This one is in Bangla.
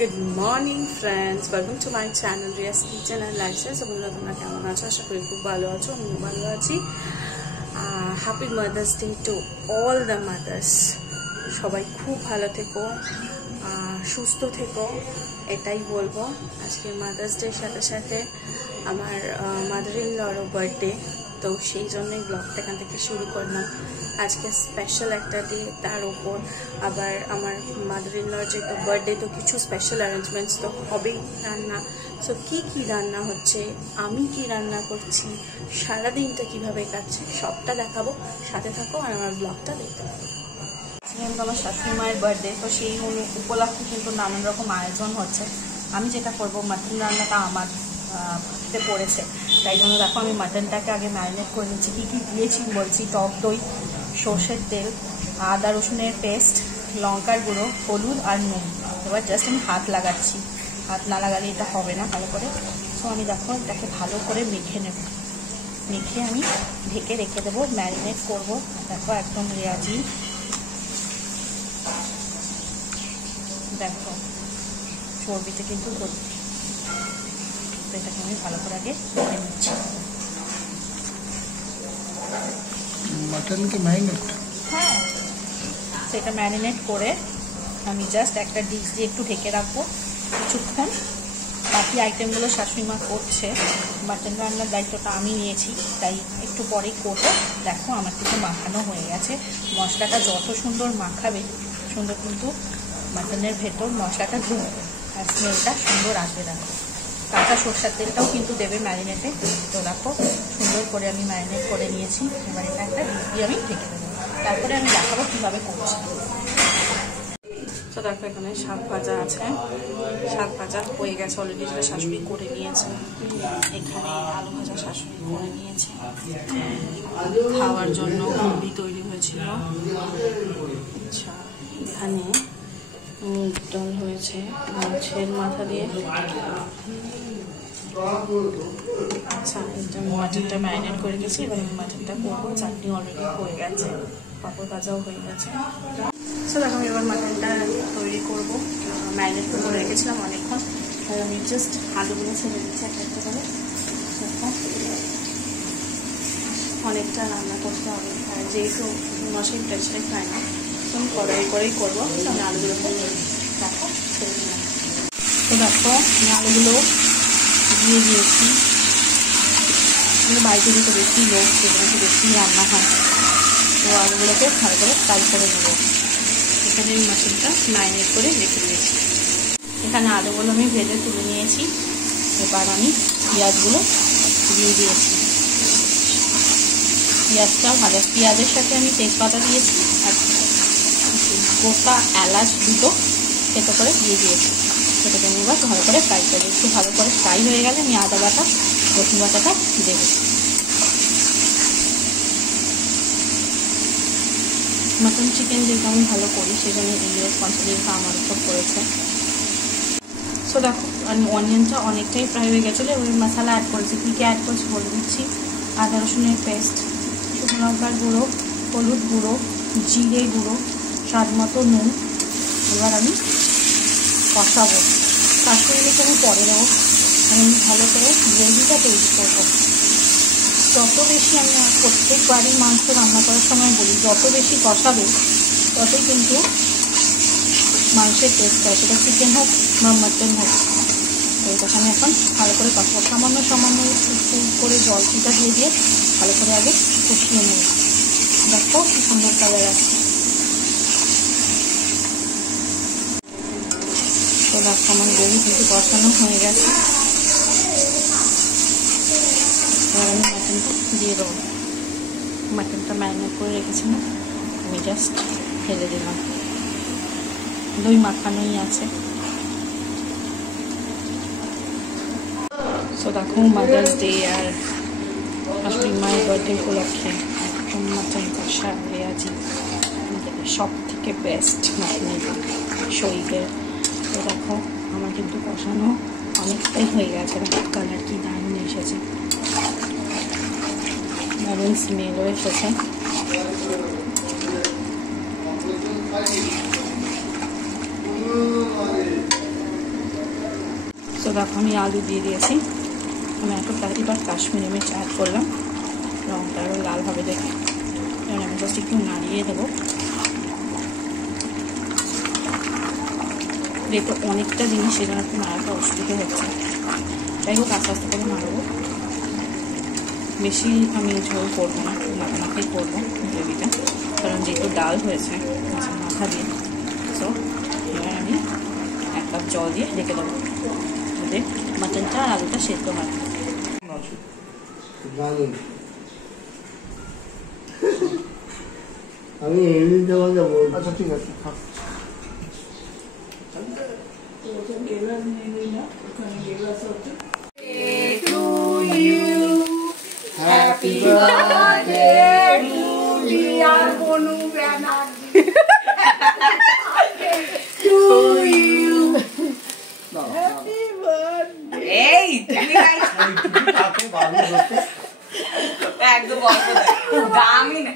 Good morning friends, welcome to my channel Riya's Kitchen and Lifestyle. So বন্ধুরা তোমরা কেমন আছো? আশা করি খুব ভালো আছো। আমিও ভালো আছি। Happy mother's day to all the mother's. সবাই খুব ভালো থেকো, সুস্থ থেকো, এটাই বলবো। আজকে মাদার্স ডের সাথে সাথে আমার মাদার ইন লরও বার্থডে, তো সেই জন্যই ব্লগটা এখান থেকে শুরু করলাম। আজকে স্পেশাল একটা ডে, তার উপর আবার আমার মাদার ইন লর যেহেতু বার্থডে, তো কিছু স্পেশাল অ্যারেঞ্জমেন্টস তো হবেই, রান্না। সো কী রান্না হচ্ছে, আমি কি রান্না করছি, সারাদিনটা কীভাবে কাটছে সবটা দেখাবো। সাথে থাকো আর আমার ব্লগটা দেখতে থাকো। কিন্তু আমার শাশুড়ি মায়ের বার্থডে, তো সেই উপলক্ষে কিন্তু নানান রকম আয়োজন হচ্ছে। আমি যেটা করবো, মাটন রান্নাটা আমার হাতে পড়েছে, তাই জন্য দেখো আমি মাটনটাকে আগে ম্যারিনেট করে নিচ্ছি। কী কী দিয়েছি বলছি: টক দই, সর্ষের তেল, আদা রসুনের পেস্ট, লঙ্কার গুঁড়ো, হলুদ আর নুন। এবার জাস্ট আমি হাত লাগাচ্ছি, হাত না লাগালে এটা হবে না ভালো করে। সো আমি দেখো এটাকে ভালো করে মেখে নেব, মেখে আমি ঢেকে রেখে দেবো, ম্যারিনেট করবো। দেখো একদম রেয়াজি, দেখো চর্বিতে কিন্তু ভর্তি। তো এটাকে আমি ভালো করে আগে মেখে নিচ্ছি। मटन के मैरिनेट, হ্যাঁ, সেটা ম্যারিনেট করে আমি জাস্ট একটা ডিশ দিয়ে একটু ঢেকে রাখবো কিছুক্ষণ। বাকি আইটেমগুলো শাশুড়ি মা করছে, মাটন রান্নার দায়িত্বটা আমি নিয়েছি, তাই একটু পরেই করবো। দেখো আমার কিছু মাখানো হয়ে গেছে। মশলাটা যত সুন্দর মাখাবে, সুন্দর কিন্তু মাটনের ভেতর মশলাটা ঢুকবে আর স্মেলটা সুন্দর আসবে। দেখো কাঁচা সরষের তেলটাও কিন্তু দেবে ম্যারিনেটে। তো দেখো সুন্দর করে আমি ম্যারিনেট করে নিয়েছি। এবার এটা একটা ডিশ দিয়ে আমি ঢেকে দেবো, তারপরে আমি দেখাবো কীভাবে করছি। তো দেখো এখানে শাক ভাজা আছে, শাক ভাজা হয়ে গেছে অলরেডি, যেটা শাশুড়ি করে নিয়েছে। এখানে আলু ভাজা শাশুড়ি করে নিয়েছে, খাওয়ার জন্য মুড়ি তৈরি হয়েছিল। আচ্ছা, এখানে মুগ ডাল হয়েছে মাছের মাথা দিয়ে। আচ্ছা, এটা মাটনটা ম্যারিনেট করে গেছি, এবার আমি মাটনটা করবো। চাটনি অলরেডি হয়ে গেছে, পাঁপড় ভাজাও হয়ে গেছে। তো দেখো আমি এবার মাটনটা তৈরি করবো। ম্যারিনেট করে রেখেছিলাম অনেকক্ষণ, তাই আমি জাস্ট আলুগুলো ছেড়ে দিচ্ছি একটা একটা করে। দেখো অনেকটা রান্না করতে হবে, আর যেহেতু মশাই প্রেশারে খায় না, তো আমি কড়াই করেই করবো। তো আমি আলুগুলোকে দেখো ছেড়ে দিলাম। তো দেখো আমি আলুগুলো দিয়ে দিয়েছি। আমরা বাড়িতে দিতে বেশি লোক, সেখানে বেশি রান্না হয়, তো আলুগুলোকে ভালো করে ফ্রাই করে নেবো। এখানে আমি মাটনটা ম্যারিনেট করে রেখে দিয়েছি। এখানে আলুগুলো আমি ভেজে তুলে নিয়েছি। এবার আমি পেঁয়াজগুলো দিয়ে দিয়েছি। পেঁয়াজটা ভাজা, পেঁয়াজের সাথে আমি তেজপাতা দিয়েছি আর গোটা এলাচ দুটো থেতো করে দিয়ে দিয়েছি। সেটাকে আমি এবার ভালো করে ফ্রাই করবো। একটু ভালো করে ফ্রাই হয়ে গেলে আমি আদা বাটা, রসুন বাটাটা দেবো। মাটন চিকেন যেহেতু আমি ভালো করি, সেজন্য এই রেসপন্সিবিলিটিটা আমার উপর পড়েছে। সো দেখো আমি অনিয়নটা অনেকটাই ফ্রাই হয়ে গেছিলো। এবার মশলা অ্যাড করেছি। কী কী অ্যাড করছি বলে দিচ্ছি: আদা রসুনের পেস্ট, শুকনো লঙ্কার গুঁড়ো, হলুদ গুঁড়ো, জিরে গুঁড়ো, স্বাদ মতো নুন। এবার আমি কষাবো। কাশ্মীরিকে আমি পরে দেবো। আমি ভালো করে গ্রেভিটা তৈরি করবো। যত বেশি আমি প্রত্যেকবারই মাংস রান্না করার সময় বলি, যত বেশি কষাবে ততই কিন্তু মাংসের টেস্ট হয়, সেটা চিকেন হোক বা মাটন হোক। তো এটাকে আমি এখন ভালো করে কষাবো। সামান্য একটু করে জল চিটা দিয়ে ভালো করে আগে কষিয়ে নেব। দেখো কি সুন্দর কালার আছে। তো দেখো আমার গ্রেভি কিন্তু কষানো হয়ে গেছে। এবার আমি মাটনটা দিয়ে দেবো। মাটনটা ম্যারিনেট করে রেখেছিলাম, আমি জাস্ট ফেলে দিলাম। দই মাখানোই আছে। সো দেখো মাদার্স ডে আর শাশুড়ি মায়ের বার্থডে উপলক্ষে একদম মাটন কষা রেয়াজি, সব থেকে বেস্ট মাটনের শরীরের। তো দেখো আমার কিন্তু কষানো অনেকটাই হয়ে গেছে। কালার কি দারুণ এসেছে, দারুণ স্মেলও এসেছে। দেখো আমি আলু দিয়ে দিয়েছি। আমি এবার কাশ্মীরি মির্চ অ্যাড করলাম, রঙটা আরও লাল হবে দেখে। এবার আমি জাস্ট একটু নাড়িয়ে দেবো। যেহেতু অনেকটা জিনিস সেজন্য একটু নাড়াতে অসুবিধা হচ্ছে, যাই হোক আস্তে আস্তে করে নাড়বো। বেশি আমি ঝোল করবো না, মাখামাখাই করবো গ্রেভিটা, কারণ যেহেতু ডাল হয়েছে মাথা দিয়ে। সো এবার আমি 1 কাপ জল দিয়ে রেখে দেবো যাতে মাটনটা আর আলুটা সেদ্ধ হয়। আমি এমনি তোমাকে বলবো। আচ্ছা ঠিক আছে, Happy birthday to dear Bonu Banerjee. To you. Happy birthday. Hey, তুমি গাইছ। একদম বলবো না। দামি না।